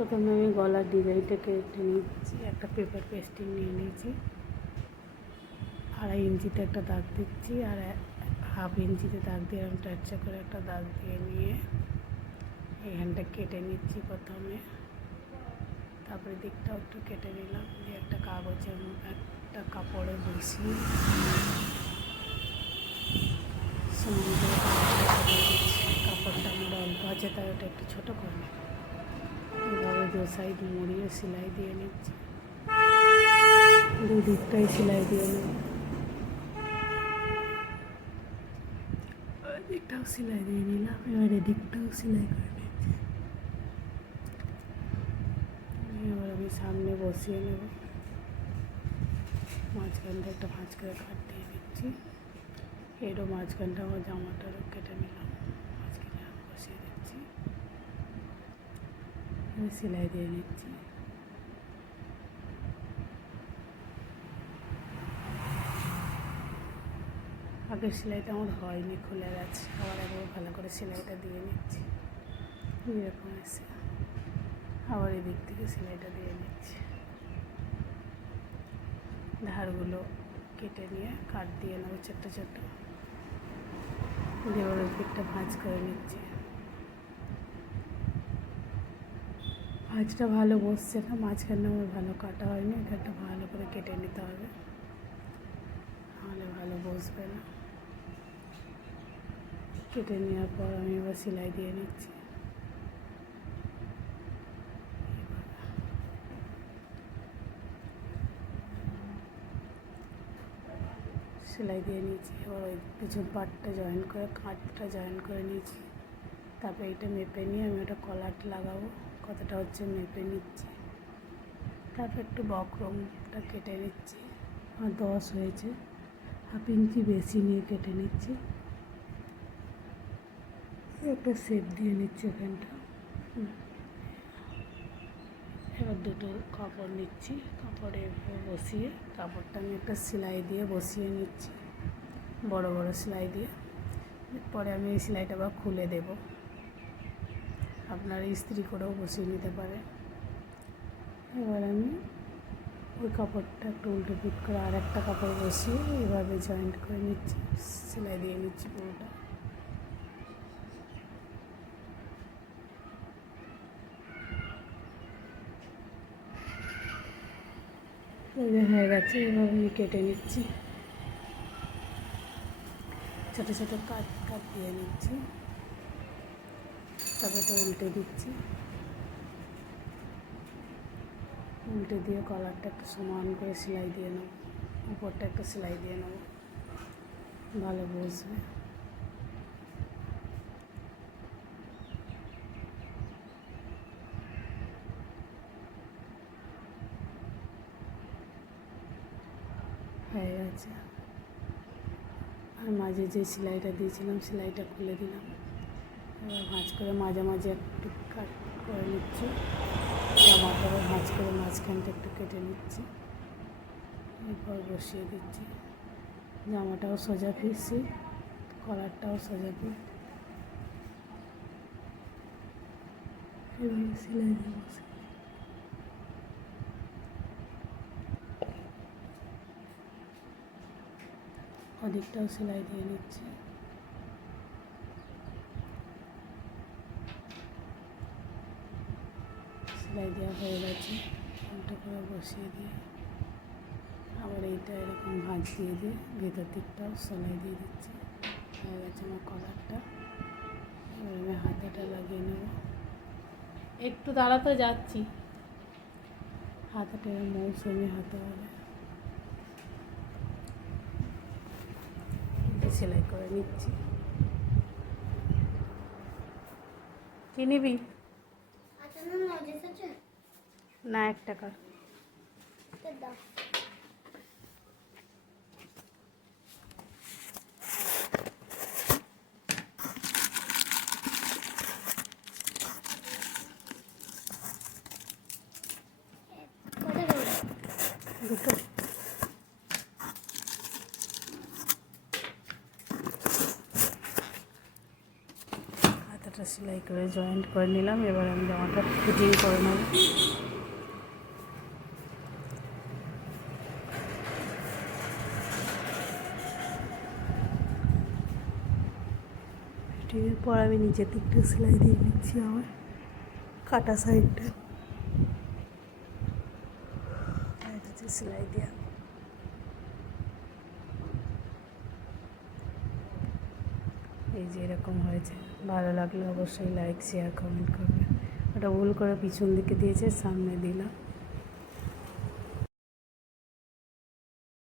প্রথমে আমি গলার ডিজাইনটা কেটে নিচ্ছি। একটা পেপার পেস্টিং নিয়ে নিয়েছি, 2.5 ইঞ্চিতে একটা দাগ দিচ্ছি, আর 1/2 ইঞ্চিতে দাগ দিয়ে আমি টাচা করে একটা দাগ দিয়ে নিয়ে এখানটা কেটে নিচ্ছি প্রথমে। তারপরে দিকটাও একটু কেটে নিলাম, দিয়ে একটা কাগজের একটা কাপড়ে বসিয়ে কাপড়টা আমার অল্প আছে, তাই ওটা একটু ছোটো করে নিই। এইভাবে 2 সাইড মুড়িয়ে সেলাই দিয়ে নিচ্ছি, 2 দিকটাই সেলাই দিয়ে নেব। ওই দিকটাও সেলাই দিয়ে নিলাম, এবার এদিকটাও সেলাই করে নিচ্ছি। এবার আমি সামনে বসিয়ে নেব, মাঝখানটা একটা ভাঁজ করে কাট দিয়ে নিচ্ছি। এরও মাঝখানটা আমার জামাটারও কেটে নিলাম, মাঝখানে আমি বসিয়ে দিচ্ছি, আমি সেলাই দিয়ে নিচ্ছি। আগের সেলাইটা আমার হয়নি, খুলে গেছে, আবার একবার ভালো করে সেলাইটা দিয়ে নিচ্ছি। এরকম এসে আবার এদিক থেকে সেলাইটা দিয়ে নিচ্ছি, ধারগুলো কেটে নিয়ে কাট দিয়ে নেবো ছোট্ট ছোট্ট, দিয়ে ওর দিকটা ভাঁজ করে নিচ্ছি। ভাঁজটা ভালো বসছে না, মাঝখানে আমার ভালো কাটা হয়নি, এখানটা ভালো করে কেটে নিতে হবে, নাহলে ভালো বসবে না। কেটে নেওয়ার পর আমি এবার সেলাই দিয়ে নিচ্ছি। সেলাই দিয়ে নিয়েছি, এবার ওই পিছন পাটটা জয়েন করে কাঁধটা জয়েন করে নিয়েছি। তারপরে এটা মেপে নিয়ে আমি ওটা কলার লাগাবো, কতটা হচ্ছে মেপে নিচ্ছি। তারপর একটু বক্রমটা কেটে নিচ্ছি, আমার 10 হয়েছে, 1/2 ইঞ্চি বেশি নিয়ে কেটে নিচ্ছি। একটা শেপ দিয়ে নিচ্ছি এখানটা। এবার দুটো কাপড় নিচ্ছি, কাপড়ে বসিয়ে কাপড়টা আমি একটা সেলাই দিয়ে বসিয়ে নিচ্ছি, বড় বড় সেলাই দিয়ে। পরে আমি এই সেলাইটা আবার খুলে দেব, আপনারা ইস্ত্রি করেও বসিয়ে নিতে পারেন। এবার আমি ওই কাপড়টা একটু উল্টো পিট করে আর একটা কাপড় বসিয়ে এভাবে জয়েন্ট করে নিচ্ছি, সেলাই দিয়ে নিচ্ছি পুরোটা। হয়ে গেছে, এভাবে আমি কেটে নিচ্ছি, ছোটো ছোটো কাট দিয়ে নিচ্ছি। তারপরে তো উল্টে দিচ্ছি, উল্টে দিয়ে কলারটা একটু সমান করে সেলাই দিয়ে নেব, উপরটা একটু সেলাই দিয়ে নেব, ভালো বসবে। হয়ে গেছে। আর মাঝে যে সেলাইটা দিয়েছিলাম সেলাইটা খুলে দিলাম, এবার ভাঁজ করে মাঝে মাঝে একটু কাট করে নিচ্ছি, জামাটাও ভাঁজ করে মাঝখানটা একটু কেটে নিচ্ছি, এরপর বসিয়ে দিচ্ছি। জামাটাও সোজা ফিরছি, কলারটাও সোজা ফিট, এভাবে সেলাই দিয়ে বসে ওদিকটাও সেলাই দিয়ে নিচ্ছি। সেলাই দেওয়া হয়ে গেছে, উল্টো করে বসিয়ে দিয়ে আবার এইটা এরকম ভাঁজ দিয়ে দিয়ে ভেতর দিকটাও সেলাই দিয়ে দিচ্ছি। হয়ে গেছে আমার কলারটা। এবার আমি হাতাটা লাগিয়ে নেব, একটু দাঁড়াতে যাচ্ছি, হাতাটা মৌসুমি হাতে হবে, সেলাই করে নিচ্ছি। কি নিবি? না, 1 টাকা। দুটো হাতাটা সেলাই করে জয়েন্ট করে নিলাম। এবার আমি জামাটা ফিটিং করে নেব। ফিটিংয়ের পর আমি নিচের দিকটা সেলাই দিয়ে নিচ্ছি আমার কাটা সাইডটা। সেলাই দেওয়া এই যে এরকম হয়েছে। ভালো লাগলে অবশ্যই লাইক শেয়ার কমেন্ট করবেন। ওটা ভুল করে পিছন দিকে দিয়েছে, সামনে দিলাম।